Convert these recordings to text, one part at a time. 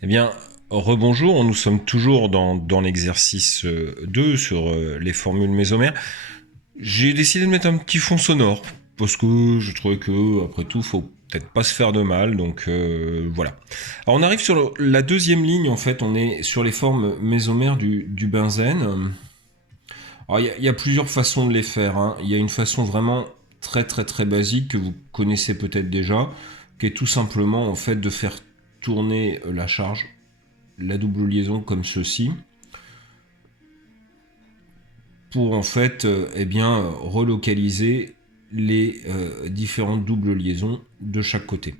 Eh bien, rebonjour, nous sommes toujours dans l'exercice 2 sur les formules mésomères. J'ai décidé de mettre un petit fond sonore, parce que je trouvais que, après tout, faut peut-être pas se faire de mal, donc voilà. Alors on arrive sur la deuxième ligne, en fait, on est sur les formes mésomères du benzène. Alors il y a plusieurs façons de les faire, hein. Il y a une façon vraiment très basique que vous connaissez peut-être déjà, qui est tout simplement en fait de faire tourner la charge, la double liaison comme ceci, pour en fait eh bien, relocaliser les différentes doubles liaisons de chaque côté.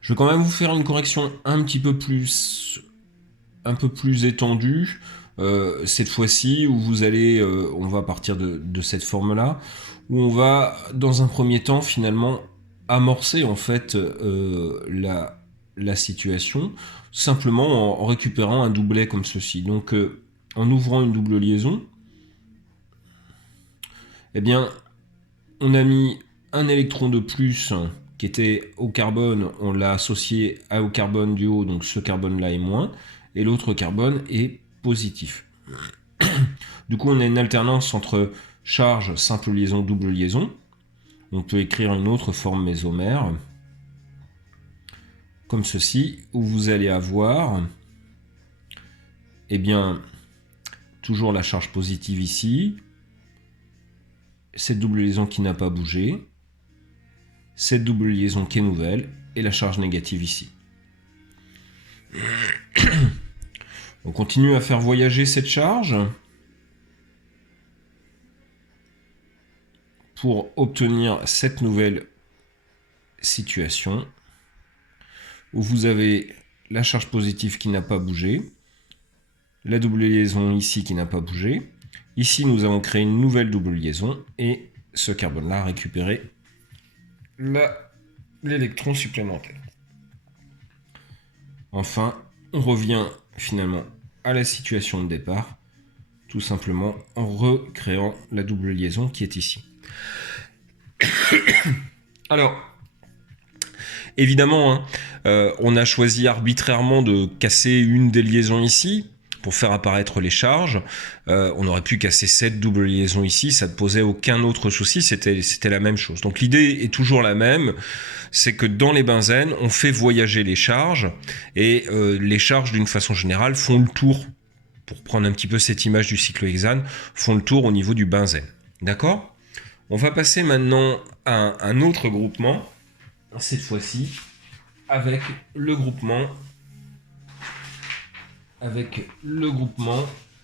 Je vais quand même vous faire une correction un peu plus étendue, cette fois-ci, où vous allez, on va partir de cette forme-là, où on va, dans un premier temps, finalement, amorcer en fait la situation, simplement en récupérant un doublet comme ceci. Donc, en ouvrant une double liaison, eh bien, on a mis un électron de plus qui était au carbone, on l'a associé au carbone du haut, donc ce carbone-là est moins, et l'autre carbone est positif. Du coup, on a une alternance entre charge, simple liaison, double liaison. On peut écrire une autre forme mésomère, comme ceci, où vous allez avoir, eh bien, toujours la charge positive ici, cette double liaison qui n'a pas bougé, cette double liaison qui est nouvelle, et la charge négative ici. On continue à faire voyager cette charge pour obtenir cette nouvelle situation où vous avez la charge positive qui n'a pas bougé, la double liaison ici qui n'a pas bougé. Ici, nous avons créé une nouvelle double liaison et ce carbone-là a récupéré l'électron supplémentaire. Enfin, on revient finalement à la situation de départ, tout simplement en recréant la double liaison qui est ici. Alors, évidemment, hein, on a choisi arbitrairement de casser une des liaisons ici pour faire apparaître les charges. On aurait pu casser cette double liaison ici, ça ne posait aucun autre souci, c'était la même chose. Donc l'idée est toujours la même, c'est que dans les benzènes, on fait voyager les charges, et les charges d'une façon générale font le tour, pour prendre un petit peu cette image du cyclohexane, font le tour au niveau du benzène. D'accord ? On va passer maintenant à un autre groupement, cette fois-ci avec le groupement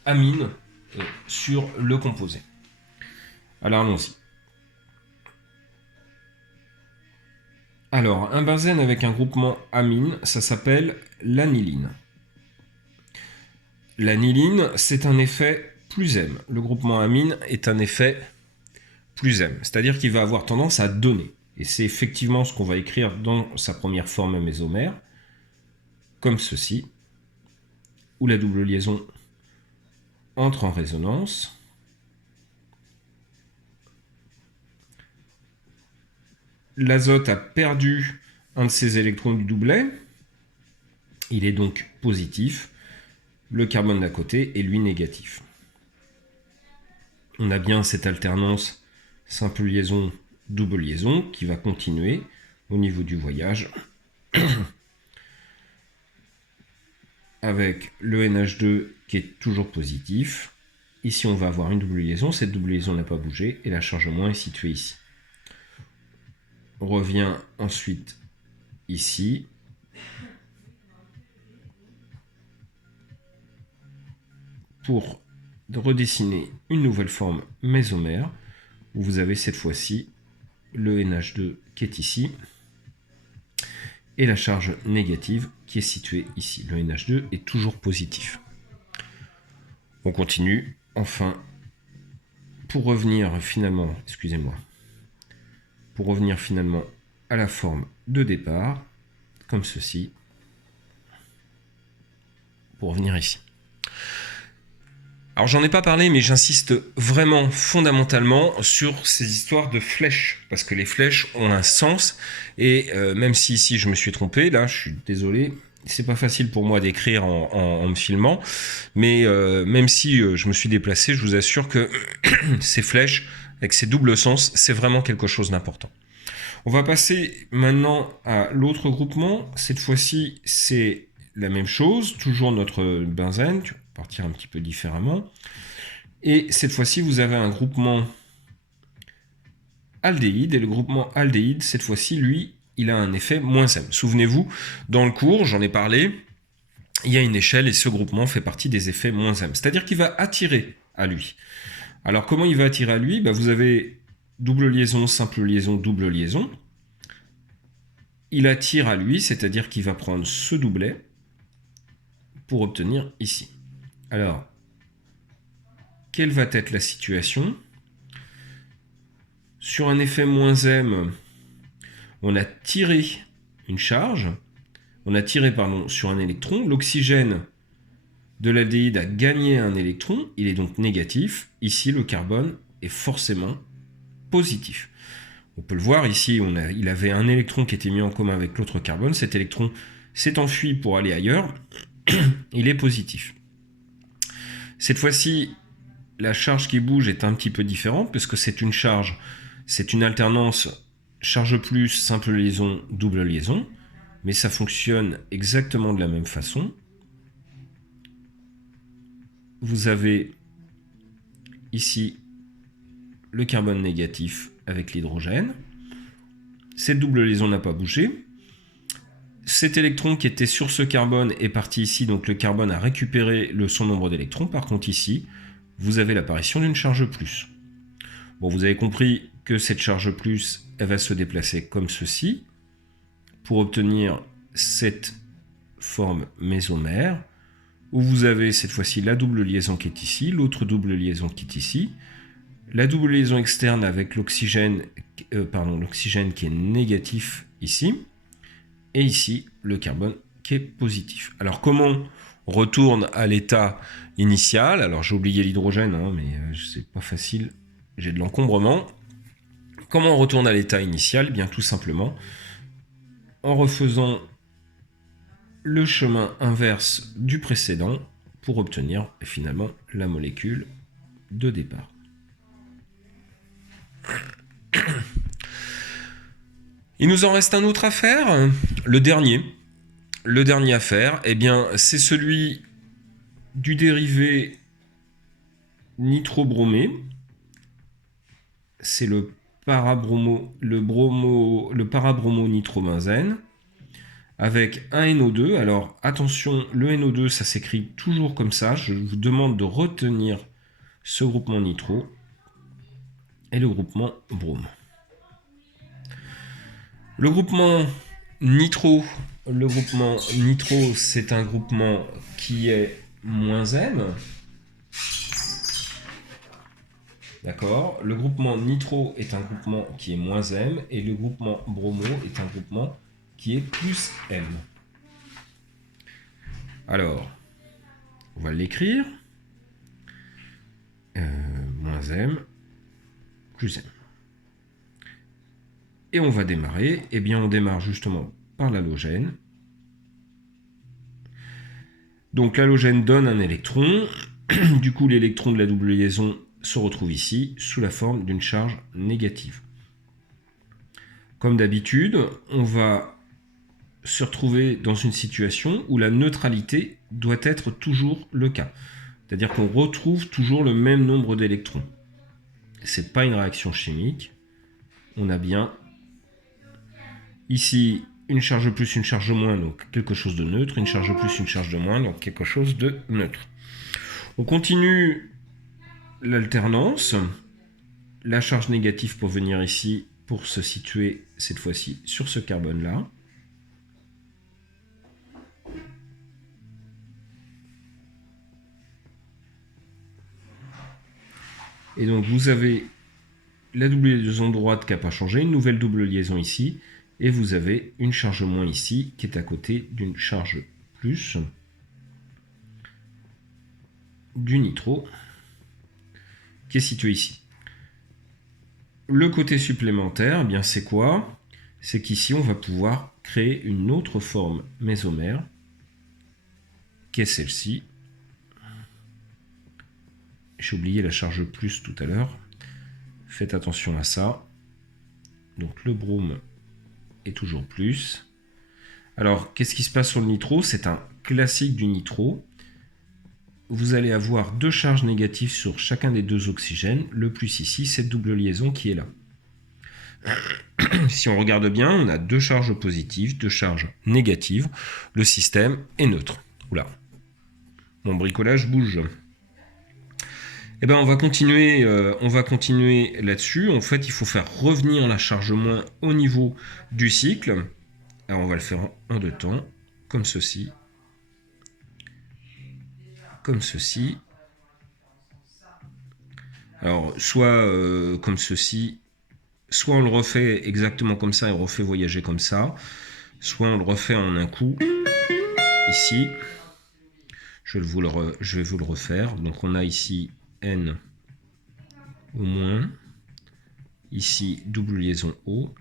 amine sur le composé. Alors allons-y. Alors, un benzène avec un groupement amine, ça s'appelle l'aniline. L'aniline, c'est un effet plus M. Le groupement amine est un effet plus M, c'est-à-dire qu'il va avoir tendance à donner. Et c'est effectivement ce qu'on va écrire dans sa première forme mésomère, comme ceci, où la double liaison entre en résonance. L'azote a perdu un de ses électrons du doublet, il est donc positif, le carbone d'à côté est lui négatif. On a bien cette alternance simple liaison, double liaison qui va continuer au niveau du voyage avec le NH2 qui est toujours positif. Ici, on va avoir une double liaison. Cette double liaison n'a pas bougé et la charge moins est située ici. On revient ensuite ici. Pour redessiner une nouvelle forme mésomère où vous avez cette fois-ci le NH2 qui est ici et la charge négative qui est située ici. Le NH2 est toujours positif. On continue. Enfin, pour revenir finalement, à la forme de départ, comme ceci, pour revenir ici. Alors j'en ai pas parlé, mais j'insiste vraiment fondamentalement sur ces histoires de flèches, parce que les flèches ont un sens, et même si ici je me suis trompé, là je suis désolé, c'est pas facile pour moi d'écrire en me filmant, mais même si je me suis déplacé, je vous assure que ces flèches, avec ces doubles sens, c'est vraiment quelque chose d'important. On va passer maintenant à l'autre groupement. Cette fois-ci, c'est la même chose, toujours notre benzène, tu vas partir un petit peu différemment. Et cette fois-ci, vous avez un groupement aldéhyde, et le groupement aldéhyde, cette fois-ci, lui, il a un effet "-m". Souvenez-vous, dans le cours, j'en ai parlé, il y a une échelle et ce groupement fait partie des effets "-m", c'est-à-dire qu'il va attirer à lui. Alors comment il va attirer à lui? Vous avez double liaison, simple liaison, double liaison. Il attire à lui, c'est-à-dire qu'il va prendre ce doublet pour obtenir ici. Alors, quelle va être la situation? Sur un effet "-m", on a tiré une charge, on a tiré sur un électron, l'oxygène de l'aldéhyde a gagné un électron, il est donc négatif. Ici, le carbone est forcément positif. On peut le voir ici, il avait un électron qui était mis en commun avec l'autre carbone. Cet électron s'est enfui pour aller ailleurs. Il est positif. Cette fois-ci, la charge qui bouge est un petit peu différente puisque c'est une charge, c'est une alternance charge plus, simple liaison, double liaison. Mais ça fonctionne exactement de la même façon. Vous avez ici le carbone négatif avec l'hydrogène. Cette double liaison n'a pas bougé. Cet électron qui était sur ce carbone est parti ici, donc le carbone a récupéré son nombre d'électrons. Par contre ici, vous avez l'apparition d'une charge plus. Bon, vous avez compris que cette charge plus, elle va se déplacer comme ceci pour obtenir cette forme mésomère, où vous avez cette fois-ci la double liaison qui est ici, l'autre double liaison qui est ici, la double liaison externe avec l'oxygène qui est négatif ici, et ici le carbone qui est positif. Alors comment on retourne à l'état initial? Alors j'ai oublié l'hydrogène, mais c'est pas facile, j'ai de l'encombrement. Comment on retourne à l'état initial? Bien tout simplement en refaisant le chemin inverse du précédent pour obtenir finalement la molécule de départ. Il nous en reste un autre à faire, le dernier. Le dernier à faire, c'est celui du dérivé nitrobromé. C'est le parabromonitrobenzène avec un NO2. Alors attention, le NO2, ça s'écrit toujours comme ça. Je vous demande de retenir ce groupement nitro et le groupement brome. Le groupement nitro, c'est un groupement qui est "-m". D'accord. Le groupement nitro est un groupement qui est "-m et le groupement bromo est un groupement qui est +m. Alors, on va l'écrire. "-m, +m. Et on va démarrer. On démarre justement par l'halogène. Donc l'halogène donne un électron. Du coup, l'électron de la double liaison se retrouve ici sous la forme d'une charge négative. Comme d'habitude, on va se retrouver dans une situation où la neutralité doit être toujours le cas. C'est-à-dire qu'on retrouve toujours le même nombre d'électrons. Ce n'est pas une réaction chimique. On a bien ici une charge plus, une charge moins, donc quelque chose de neutre, une charge plus, une charge de moins, donc quelque chose de neutre. On continue l'alternance. La charge négative pour venir ici, pour se situer cette fois-ci sur ce carbone-là. Et donc vous avez la double liaison droite qui n'a pas changé, une nouvelle double liaison ici, et vous avez une charge moins ici qui est à côté d'une charge plus du nitro qui est situé ici. Le côté supplémentaire, c'est quoi? C'est qu'ici on va pouvoir créer une autre forme mésomère qui est celle-ci. J'ai oublié la charge plus tout à l'heure. Faites attention à ça. Donc le brome est toujours plus. Alors, qu'est-ce qui se passe sur le nitro? C'est un classique du nitro. Vous allez avoir deux charges négatives sur chacun des deux oxygènes. Le plus ici, cette double liaison qui est là. Si on regarde bien, on a deux charges positives, deux charges négatives. Le système est neutre. Oula, mon bricolage bouge. Eh ben, on va continuer là-dessus. En fait, il faut faire revenir la charge moins au niveau du cycle. Alors, on va le faire en deux temps, comme ceci. Comme ceci. Alors, soit comme ceci, soit on le refait exactement comme ça et on refait voyager comme ça, soit on le refait en un coup, ici. Je vais vous le refaire. Donc, on a ici N au moins, ici double liaison O,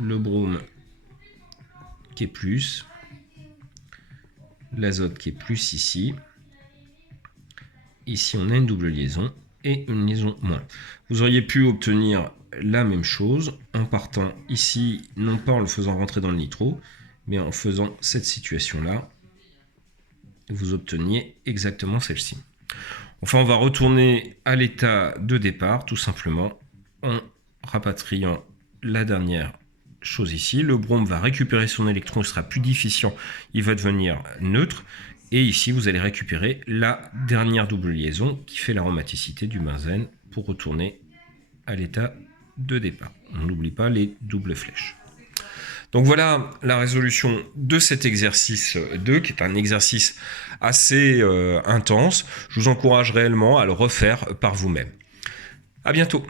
le brome qui est plus, l'azote qui est plus ici, ici on a une double liaison et une liaison moins. Vous auriez pu obtenir la même chose en partant ici, non pas en le faisant rentrer dans le nitro, mais en faisant cette situation-là, vous obteniez exactement celle-ci. Enfin, on va retourner à l'état de départ, tout simplement, en rapatriant la dernière chose ici. Le brome va récupérer son électron, il sera plus déficient, il va devenir neutre. Et ici, vous allez récupérer la dernière double liaison qui fait l'aromaticité du benzène pour retourner à l'état de départ. On n'oublie pas les doubles flèches. Donc voilà la résolution de cet exercice 2, qui est un exercice assez intense. Je vous encourage réellement à le refaire par vous-même. À bientôt.